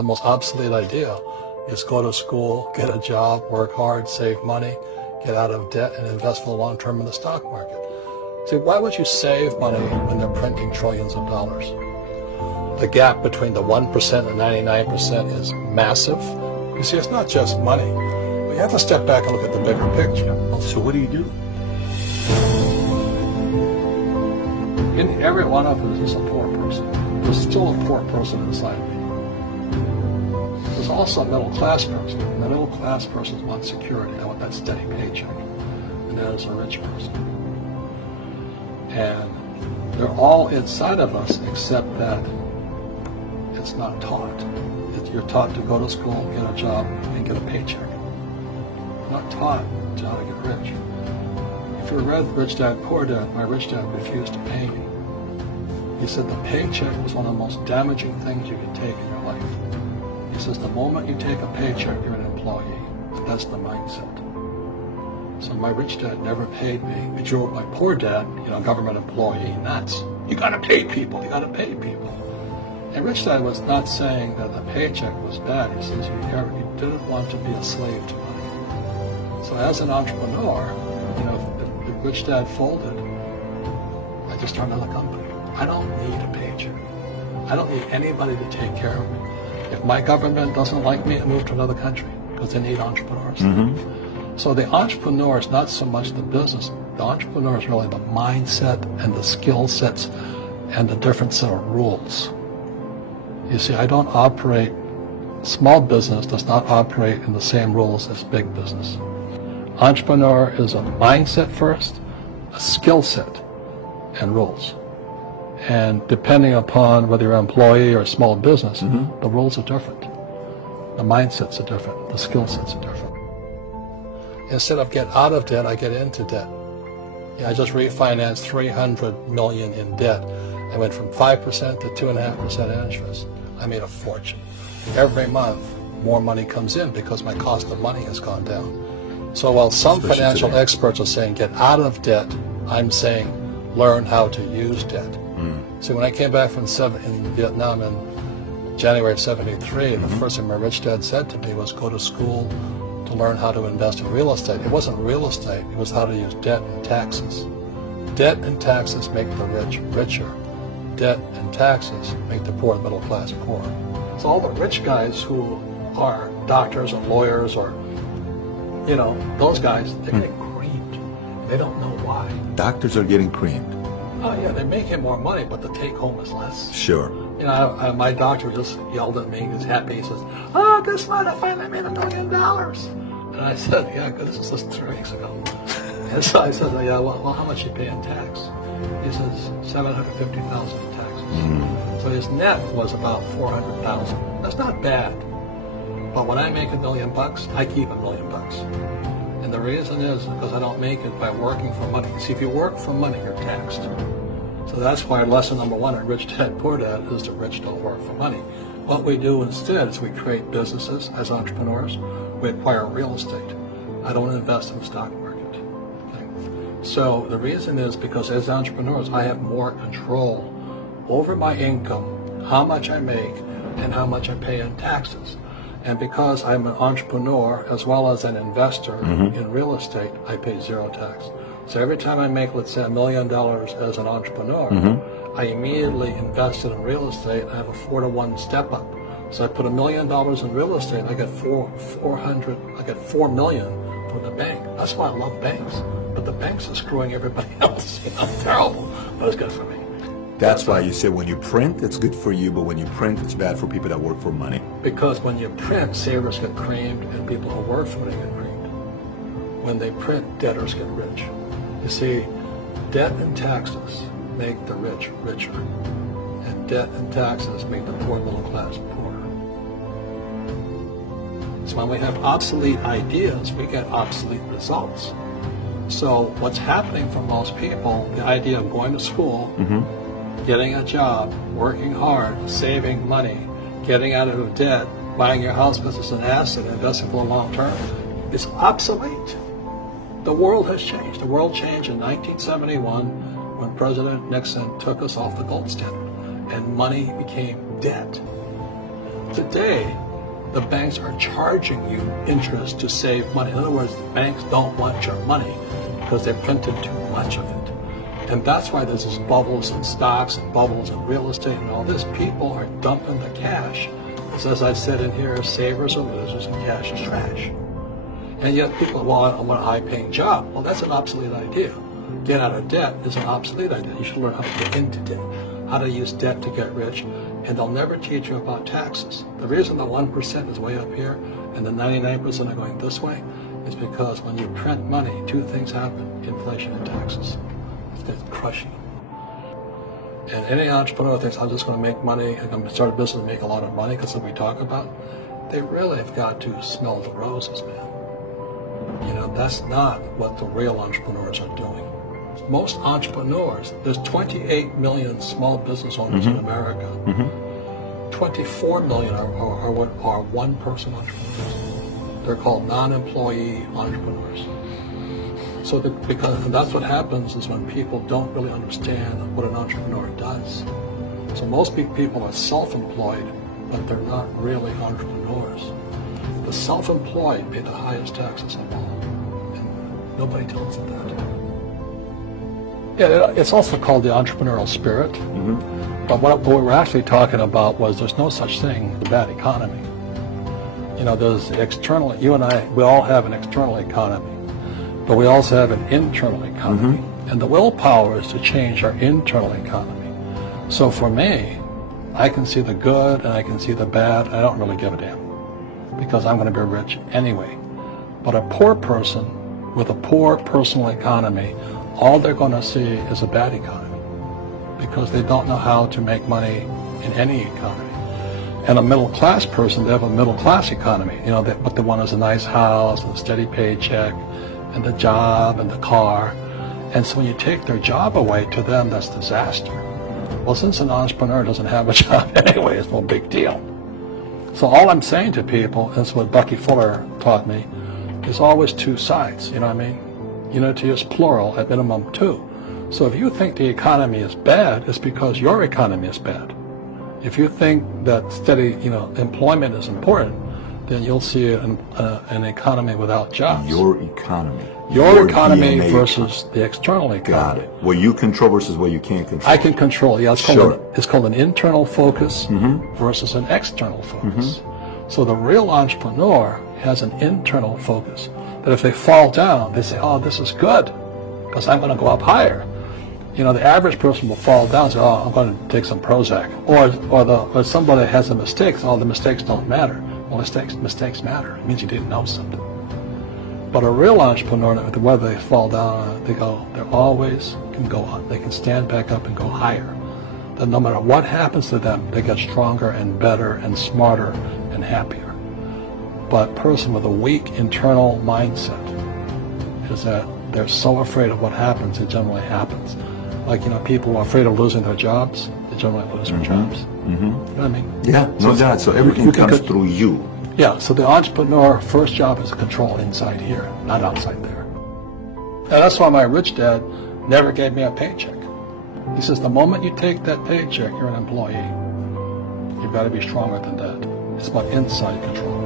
The most obsolete idea is go to school, get a job, work hard, save money, get out of debt, and invest for the long term in the stock market. See, why would you save money when they're printing trillions of dollars? The gap between the 1% and 99% is massive. You see, it's not just money. We have to step back and look at the bigger picture. So what do you do? In every one of us is a poor person. There's still a poor person inside me. There's also a middle class person. And the middle class person wants security. They want that steady paycheck. And that is a rich person. And they're all inside of us except that it's not taught. You're taught to go to school, get a job, and get a paycheck. You're not taught how to get rich. If you read Rich Dad, Poor Dad, my rich dad refused to pay me. He said the paycheck was one of the most damaging things you could take in your life. He says the moment you take a paycheck, you're an employee. And that's the mindset. So my rich dad never paid me. But my poor dad, government employee, nuts. You gotta pay people, you gotta pay people. And Rich Dad was not saying that the paycheck was bad. He says you didn't want to be a slave to money. So as an entrepreneur, if Rich Dad folded, I just started another company. I don't need a paycheck. I don't need anybody to take care of me. If my government doesn't like me, I move to another country because they need entrepreneurs. Mm-hmm. So the entrepreneur is not so much the business. The entrepreneur is really the mindset and the skill sets and the different set of rules. You see, small business does not operate in the same rules as big business. Entrepreneur is a mindset first, a skill set, and rules. And depending upon whether you're an employee or a small business, the rules are different. The mindsets are different. The skill sets are different. Instead of get out of debt, I get into debt. I just refinanced $300 million in debt. I went from 5% to 2.5% interest. I made a fortune. Every month, more money comes in because my cost of money has gone down. So while some financial experts are saying get out of debt, I'm saying learn how to use debt. So when I came back from in Vietnam in January of '73, the first thing my rich dad said to me was go to school to learn how to invest in real estate. It wasn't real estate, it was how to use debt and taxes. Debt and taxes make the rich richer. Debt and taxes make the poor middle class poor. So all the rich guys who are doctors or lawyers or, those guys, they're getting creamed. They don't know why. Doctors are getting creamed. Oh, yeah, they're making more money, but the take-home is less. Sure. My doctor just yelled at me. He's happy. He says, oh, guess what? I finally made $1 million. And I said, yeah, this was just 3 weeks ago. And so I said, yeah, well, how much you pay in tax? He says, $750,000 in taxes. So his net was about $400,000. That's not bad. But when I make $1 million, I keep $1 million. And the reason is because I don't make it by working for money. See, if you work for money, you're taxed. So that's why lesson number 1 in Rich Dad, Poor Dad is the rich don't work for money. What we do instead is we create businesses as entrepreneurs. We acquire real estate. I don't invest in the stock market. Okay? So the reason is because as entrepreneurs, I have more control over my income, how much I make, and how much I pay in taxes. And because I'm an entrepreneur as well as an investor in real estate, I pay 0 tax. So every time I make, let's say, $1 million as an entrepreneur, I immediately invested in real estate. I have a 4-to-1 step up. So I put $1 million in real estate. I get $4 million from the bank. That's why I love banks. But the banks are screwing everybody else. Terrible, but it's good for me. That's why you said when you print, it's good for you, but when you print, it's bad for people that work for money. Because when you print, savers get creamed, and people who work for money get creamed. When they print, debtors get rich. You see, debt and taxes make the rich richer, and debt and taxes make the poor middle class poorer. So when we have obsolete ideas, we get obsolete results. So what's happening for most people, the idea of going to school, getting a job, working hard, saving money, getting out of debt, buying your house because it's an asset, investing for the long term, is obsolete. The world has changed. The world changed in 1971 when President Nixon took us off the gold standard and money became debt. Today, the banks are charging you interest to save money. In other words, the banks don't want your money because they printed too much of it. And that's why there's these bubbles in stocks and bubbles in real estate and all this. People are dumping the cash. So as I said in here, savers are losers and cash is trash. And yet people, well, I want a high-paying job. Well, that's an obsolete idea. Get out of debt is an obsolete idea. You should learn how to get into debt, how to use debt to get rich, and they'll never teach you about taxes. The reason the 1% is way up here and the 99% are going this way is because when you print money, two things happen: inflation and taxes. It's crushing. And any entrepreneur thinks, I'm just going to make money, I'm going to start a business and make a lot of money because that's what we talk about. They really have got to smell the roses, man. You know, that's not what the real entrepreneurs are doing. Most entrepreneurs, there's 28 million small business owners in America. 24 million are one-person entrepreneurs. They're called non-employee entrepreneurs. So because that's what happens is when people don't really understand what an entrepreneur does. So most people are self-employed, but they're not really entrepreneurs. The self-employed pay the highest taxes of all, and nobody tells them that. Yeah, it's also called the entrepreneurial spirit. But what we were actually talking about was there's no such thing as a bad economy. You know, there's the external, you and I, we all have an external economy, but we also have an internal economy. And the willpower is to change our internal economy. So for me, I can see the good and I can see the bad. I don't really give a damn because I'm going to be rich anyway. But a poor person with a poor personal economy, all they're going to see is a bad economy because they don't know how to make money in any economy. And a middle-class person, they have a middle-class economy. You know, what they want is a nice house and a steady paycheck and the job and the car. And so when you take their job away, to them, that's disaster. Well, since an entrepreneur doesn't have a job anyway, it's no big deal. So all I'm saying to people, and it's what Bucky Fuller taught me, is always two sides, you know what I mean? Unity is plural, at minimum two. So if you think the economy is bad, it's because your economy is bad. If you think that steady, employment is important, then you'll see an economy without jobs. Your economy. Your economy versus the external economy. Got it. What you control versus what you can't control. I can control. Yeah, it's called an internal focus versus an external focus. So the real entrepreneur has an internal focus. That if they fall down, they say, "Oh, this is good, because I'm going to go up higher." You know, the average person will fall down and say, "Oh, I'm going to take some Prozac." Or somebody has a mistake. Oh, the mistakes don't matter. Well, mistakes matter. It means you didn't know something. But a real entrepreneur, whether they fall down, they always can go up. They can stand back up and go higher. That no matter what happens to them, they get stronger and better and smarter and happier. But a person with a weak internal mindset is that they're so afraid of what happens, it generally happens. Like, people are afraid of losing their jobs, they generally lose their jobs. You know what I mean? Yeah, no doubt. So everything comes through you. Yeah, so the entrepreneur first job is to control inside here, not outside there. And that's why my rich dad never gave me a paycheck. He says, the moment you take that paycheck, you're an employee. You've got to be stronger than that. It's about inside control.